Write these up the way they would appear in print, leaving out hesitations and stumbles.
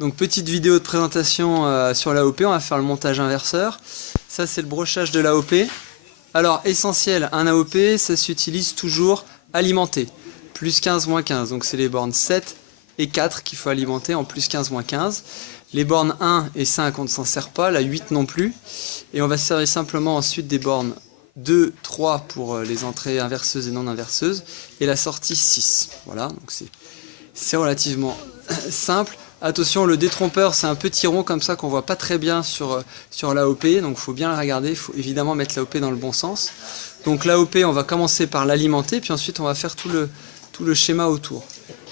Donc petite vidéo de présentation sur l'AOP, on va faire le montage inverseur. Ça c'est le brochage de l'AOP. Alors essentiel, un AOP ça s'utilise toujours alimenté. Plus 15, moins 15, donc c'est les bornes 7 et 4 qu'il faut alimenter en plus 15, moins 15. Les bornes 1 et 5 on ne s'en sert pas, la 8 non plus. Et on va servir simplement ensuite des bornes 2, 3 pour les entrées inverseuses et non inverseuses. Et la sortie 6. Voilà, donc c'est relativement simple. Attention, le détrompeur c'est un petit rond comme ça qu'on voit pas très bien sur l'AOP, donc il faut bien le regarder, il faut évidemment mettre l'AOP dans le bon sens. Donc l'AOP on va commencer par l'alimenter, puis ensuite on va faire tout le schéma autour.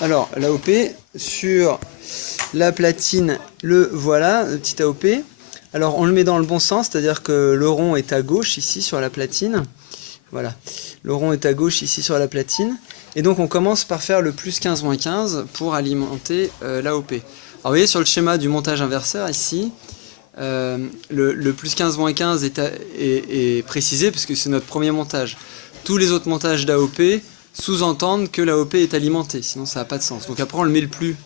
Alors l'AOP sur la platine, le voilà, le petit AOP. Alors on le met dans le bon sens, c'est-à-dire que le rond est à gauche ici sur la platine. Voilà, le rond est à gauche ici sur la platine. Et donc on commence par faire le plus 15 moins 15 pour alimenter l'AOP. Alors vous voyez sur le schéma du montage inverseur ici, le plus 15 moins 15 est précisé parce que c'est notre premier montage. Tous les autres montages d'AOP sous-entendent que l'AOP est alimentée, sinon ça n'a pas de sens. Donc après on le met le plus,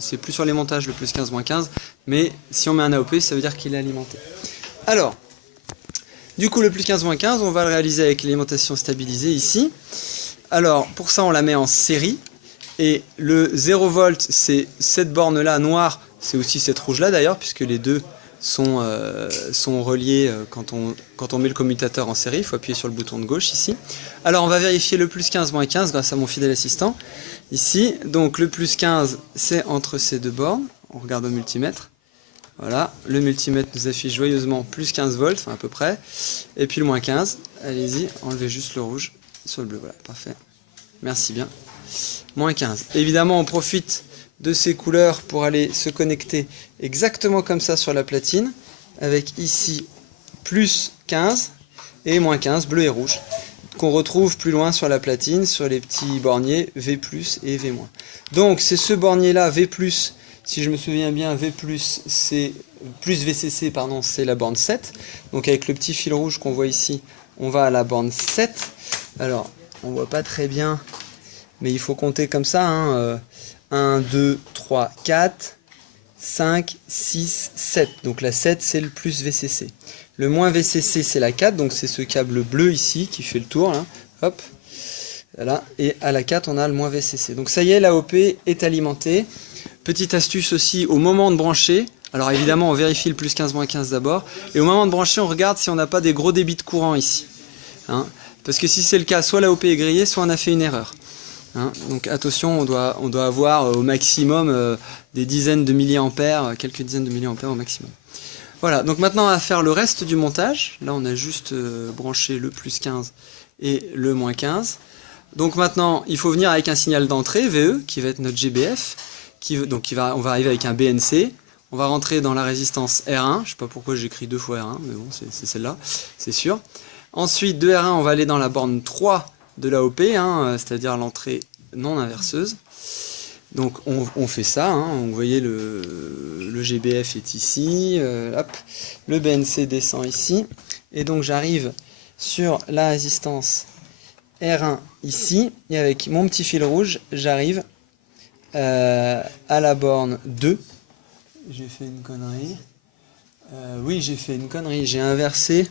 c'est plus sur les montages le plus 15 moins 15, mais si on met un AOP ça veut dire qu'il est alimenté. Alors, du coup le plus 15 moins 15 on va le réaliser avec l'alimentation stabilisée ici. Alors, pour ça, on la met en série. Et le 0 volt, c'est cette borne-là noire, c'est aussi cette rouge-là d'ailleurs, puisque les deux sont reliés quand on met le commutateur en série. Il faut appuyer sur le bouton de gauche ici. Alors, on va vérifier le plus 15 moins 15 grâce à mon fidèle assistant. Ici, donc le plus 15, c'est entre ces deux bornes. On regarde au multimètre. Voilà, le multimètre nous affiche joyeusement plus 15 volts, enfin à peu près. Et puis le moins 15, allez-y, enlevez juste le rouge. Sur le bleu, voilà, parfait. Merci bien. Moins 15. Évidemment, on profite de ces couleurs pour aller se connecter exactement comme ça sur la platine, avec ici plus 15 et moins 15, bleu et rouge, qu'on retrouve plus loin sur la platine, sur les petits borniers V+, et V-. Donc, c'est ce bornier-là, V+, si je me souviens bien, V+, c'est plus VCC, pardon, c'est la borne 7. Donc, avec le petit fil rouge qu'on voit ici, on va à la borne 7. Alors, on voit pas très bien, mais il faut compter comme ça. 1, 2, 3, 4, 5, 6, 7. Donc la 7, c'est le plus VCC. Le moins VCC, c'est la 4. Donc c'est ce câble bleu ici qui fait le tour. Là. Hop. Voilà. Et à la 4, on a le moins VCC. Donc ça y est, l'AOP est alimentée. Petite astuce aussi, au moment de brancher. Alors évidemment, on vérifie le plus 15, moins 15 d'abord. Et au moment de brancher, on regarde si on n'a pas des gros débits de courant ici. Parce que si c'est le cas, soit l'AOP est grillée, soit on a fait une erreur. Donc attention, on doit avoir au maximum des dizaines de milliampères, quelques dizaines de milliampères au maximum. Voilà, donc maintenant on va faire le reste du montage. Là on a juste branché le plus 15 et le moins 15. Donc maintenant il faut venir avec un signal d'entrée, VE, qui va être notre GBF. On va arriver avec un BNC. On va rentrer dans la résistance R1. Je ne sais pas pourquoi j'écris 2 fois R1, mais bon c'est celle-là, c'est sûr. Ensuite, de R1, on va aller dans la borne 3 de l'AOP, c'est-à-dire l'entrée non inverseuse. Donc on fait ça, vous voyez le GBF est ici, hop, le BNC descend ici, et donc j'arrive sur la résistance R1 ici, et avec mon petit fil rouge, j'arrive à la borne 2. J'ai fait une connerie. Oui, j'ai fait une connerie, j'ai inversé.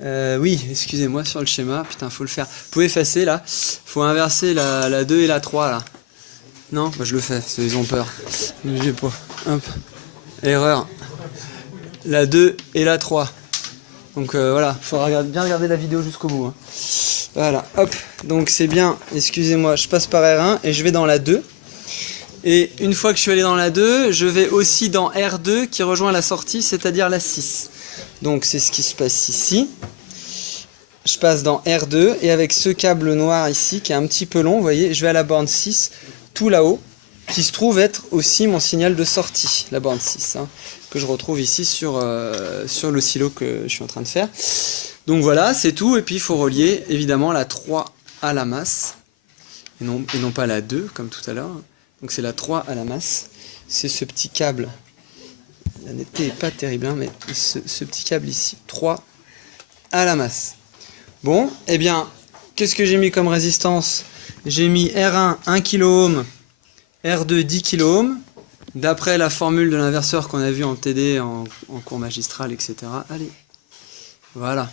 Oui, excusez-moi sur le schéma, putain, faut le faire. Vous pouvez effacer là, faut inverser la 2 et la 3 là. Non, bah, je le fais, ils ont peur. J'ai pas. Hop. Erreur. La 2 et la 3. Donc voilà, faut bien regarder la vidéo jusqu'au bout. Voilà, hop. Donc c'est bien, excusez-moi, je passe par R1 et je vais dans la 2. Et une fois que je suis allé dans la 2, je vais aussi dans R2 qui rejoint la sortie, c'est-à-dire la 6. Donc c'est ce qui se passe ici. Je passe dans R2 et avec ce câble noir ici qui est un petit peu long, vous voyez, je vais à la borne 6, tout là-haut, qui se trouve être aussi mon signal de sortie, la borne 6, que je retrouve ici sur le silo que je suis en train de faire. Donc voilà, c'est tout, et puis il faut relier évidemment la 3 à la masse, et non pas la 2 comme tout à l'heure. Donc c'est la 3 à la masse, c'est ce petit câble. La netteté n'est pas terrible, mais ce petit câble ici, 3 à la masse. Bon, eh bien, qu'est-ce que j'ai mis comme résistance? J'ai mis R1 1 kΩ, R2 10 kΩ, d'après la formule de l'inverseur qu'on a vu en TD, en cours magistral, etc. Allez, voilà.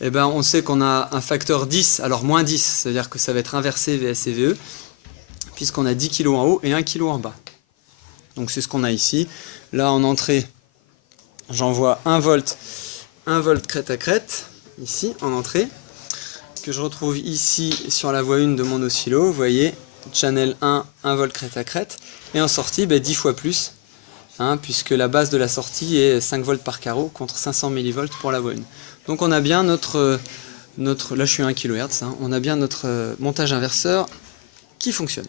Et ben on sait qu'on a un facteur 10, alors moins 10, c'est-à-dire que ça va être inversé VS et VE, puisqu'on a 10 kg en haut et 1 kg en bas. Donc c'est ce qu'on a ici. Là en entrée, j'envoie 1 volt crête à crête, ici en entrée, que je retrouve ici sur la voie 1 de mon oscillo, vous voyez, channel 1, 1 volt crête à crête, et en sortie, 10 fois plus, hein, puisque la base de la sortie est 5 volts par carreau contre 500 millivolts pour la voie 1. Donc on a bien notre là je suis à 1 kHz, hein, on a bien notre montage inverseur qui fonctionne.